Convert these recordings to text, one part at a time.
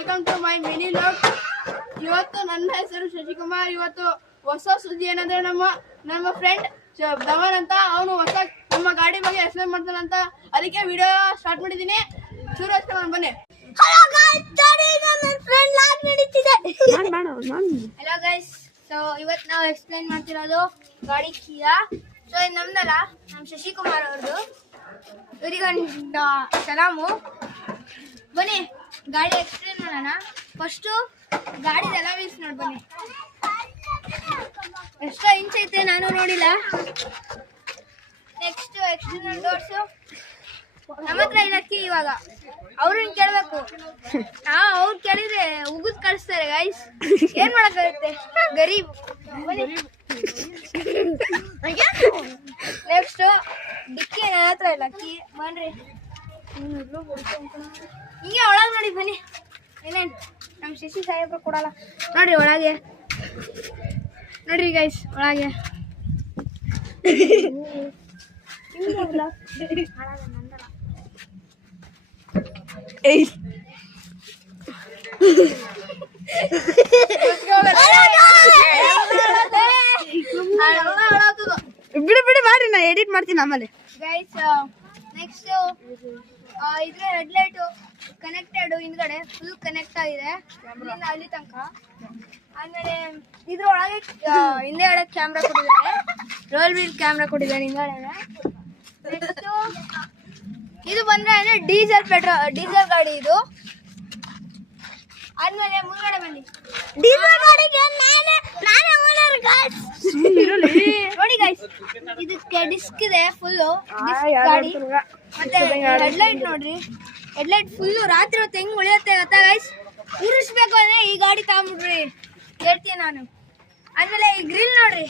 Welcome to my mini log. ಇವತ್ತು ನನ್ನ ಹೆಸರು ಶಶಿಕುಮಾರ್. ಇವತ್ತು ಹೊಸ ಸುದ್ದಿ ಏನಂದ್ರೆ ನಮ್ಮ ಫ್ರೆಂಡ್ ಧವನ್ ಅಂತ ಅವನು ಹೊಸ ನಮ್ಮ ಗಾಡಿ ಬಗ್ಗೆ ಎಕ್ಸ್ಪ್ಲೇನ್ ಮಾಡ್ತಾನಂತ. ಅದಕ್ಕೆ ವಿಡಿಯೋ ಸ್ಟಾರ್ಟ್ ಮಾಡಿದ್ದೀನಿ. ಶುರು ಹಚ್ಕೊಂಡು ಬನ್ನಿ. ಹಲೋ ಗೈಸ್, ಸೊ ಇವತ್ತು ನಾವು ಎಕ್ಸ್ಪ್ಲೇನ್ ಮಾಡ್ತಿರೋದು ಗಾಡಿ ಕಿಯಾ. ಸೊ ಇದು ನಮ್ದಲ್ಲ, ನಮ್ಮ ಶಶಿಕುಮಾರ್ ಅವ್ರದ್ದು. ಇವರಿಗೊಂದು ಸಲಾಮು. ಬನ್ನಿ ಗಾಡಿ ಎಕ್ಸ್ಪ್ಲೇನ್ ಮಾಡೋಣ. ಫಸ್ಟು ಗಾಡಿ ಅಲವೀಸ್ ನೋಡಿ ಬನ್ನಿ. ಎಷ್ಟೋ ಇಂಚ್ ಐತೆ ನಾನು ನೋಡಿಲ್ಲ. ನೆಕ್ಸ್ಟ್ ಎಕ್ಸ್ಟರ್ನಲ್ ಡೋರ್ಸು ನಮ್ಮ ಹತ್ರ ಇರಕ್ಕೆ ಇವಾಗ ಅವ್ರನ್ನ ಕೇಳಬೇಕು. ಅವ್ರು ಕೇಳಿದ್ರೆ ಉಗಿದ್ ಕಳಿಸ್ತಾರೆ ಗೈಸ್. ಏನ್ ಮಾಡಕ್ಕಾಗುತ್ತೆ, ಗರೀಬ್. ನೆಕ್ಸ್ಟ್ ಡಿಕ್ಕಿ ನನ್ನ ಹತ್ರ ಇಲ್ಲ, ಕೀ ಬನ್ರಿ. ಹಿಂಗೆ ಒಳಗೆ ನೋಡಿ ಬನ್ನಿ. ಏನೇನು ನಮ್ಮ ಶಶಿ ಸಾಹೇಬ್ರು ಕೊಡಲ್ಲ ನೋಡ್ರಿ ಒಳಗೆ. ನೋಡ್ರಿ ಗೈಸ್ ಒಳಗೆ ಬಿಡಿ ಬಿಡಿ ಮಾಡಿ, ನಾ ಎಡಿಟ್ ಮಾಡ್ತೀನಿ ಆಮೇಲೆ. ಗೈಸ್ ನೆಕ್ಸ್ಟ್ ಇದ್ರ ಹೆಡ್ ಲೈಟ್ ಕನೆಕ್ಟೆಡ್, ಹಿಂದ್ಗಡೆ ಫುಲ್ ಕನೆಕ್ಟ್ ಆಗಿದೆ ಇಲ್ಲಿಂದ ಅಲ್ಲಿ ತನಕ. ಆಮೇಲೆ ಇದ್ರ ಒಳಗೆ ಹಿಂದೆಗಡೆ ಕ್ಯಾಮ್ರಾ ಕೊಟ್ಟಿದ್ದಾರೆ, ರೋಲ್ ವೀಲ್ ಕ್ಯಾಮ್ರಾ ಕೊಟ್ಟಿದ್ದಾರೆ ಹಿಂದ್ಗಡೆ. ನೆಕ್ಸ್ಟ್ ಇದು ಬಂದ್ರೆ ಅಂದ್ರೆ ಡೀಸೆಲ್ ಗಾಡಿ ಇದು. ಆದ್ಮೇಲೆ ಮುಂದ್ಗಡೆ ಬನ್ನಿ. ನೋಡಿ ಗೈಸ್, ಇದಕ್ಕೆ ಡಿಸ್ಕ್ ಇದೆ ಫುಲ್ಲು ಗಾಡಿ. ಮತ್ತೆ ಹೆಡ್ಲೈಟ್ ನೋಡ್ರಿ, ಹೆಡ್ಲೈಟ್ ಫುಲ್ಲು ರಾತ್ರಿ ಹೊತ್ತು ಹೆಂಗ್ ಉಳಿಯುತ್ತೆ ಗೊತ್ತಾ ಗೈಸ್. ಉರಿಸ್ಬೇಕು ಅಂದ್ರೆ ಈ ಗಾಡಿ ತಗೊಂಡ್ಬಿಡ್ರಿ ಹೇಳ್ತೀನಿ ನಾನು. ಆದ್ಮೇಲೆ ಈ ಗ್ರಿಲ್ ನೋಡ್ರಿ,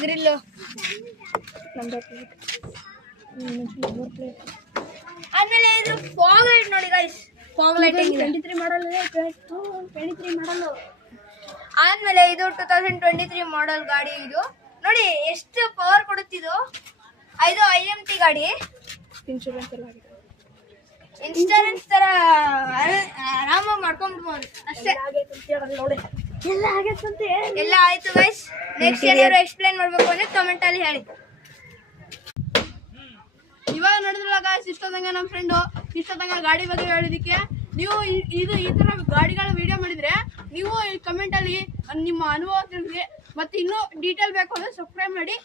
ಗ್ರಿಲ್ಲು. ಆದ್ಮೇಲೆ ಇದು ಫಾಗ್ ಲೈಟ್ ನೋಡಿ ಗೈಸ್, ಫಾಗ್ ಲೈಟ್ 23 ಮಾಡಲ್. ಆದ್ಮೇಲೆ ಇದು 2023 ಮಾಡಲ್ ಗಾಡಿ. ಇದು ನೋಡಿ ಎಷ್ಟು ಪವರ್ ಕೊಡುತ್ತಿದ್ದು. ಇದು IMT ಗಾಡಿ. ಇನ್ಶೂರೆನ್ಸ್ ತರ ಆರಾಮಾಗಿ ಮಾಡ್ಕೊಂಡ್ಬಿಡ್ಬೋದು ಅಷ್ಟೇ. ಎಲ್ಲ ಆಯ್ತು ಗೈಸ್. ನೆಕ್ಸ್ಟ್ ಏನಾದ್ರು ಎಕ್ಸ್ಪ್ಲೈನ್ ಮಾಡ್ಬೇಕು ಅಂದ್ರೆ ಕಮೆಂಟ್ ಅಲ್ಲಿ ಹೇಳಿ. ಇವಾಗ ನೋಡಿದ್ರಲ್ಲ ಗಾಯ್ಸ್, ಇಷ್ಟೊತ್ತಂಗ ನಮ್ಮ ಫ್ರೆಂಡು ಇಷ್ಟೊತ್ತಂಗ ಗಾಡಿ ಬಗ್ಗೆ ಹೇಳಿದಕ್ಕೆ ನೀವು ಈ ತರ ಗಾಡಿಗಳ ವಿಡಿಯೋ ಮಾಡಿದ್ರೆ ನೀವು ಕಮೆಂಟ್ ಅಲ್ಲಿ ನಿಮ್ಮ ಅನುಭವ ತಿಳಿಸಿ. ಮತ್ತೆ ಇನ್ನೂ ಡೀಟೇಲ್ ಬೇಕು ಅಂದ್ರೆ ಸಬ್ಸ್ಕ್ರೈಬ್ ಮಾಡಿ.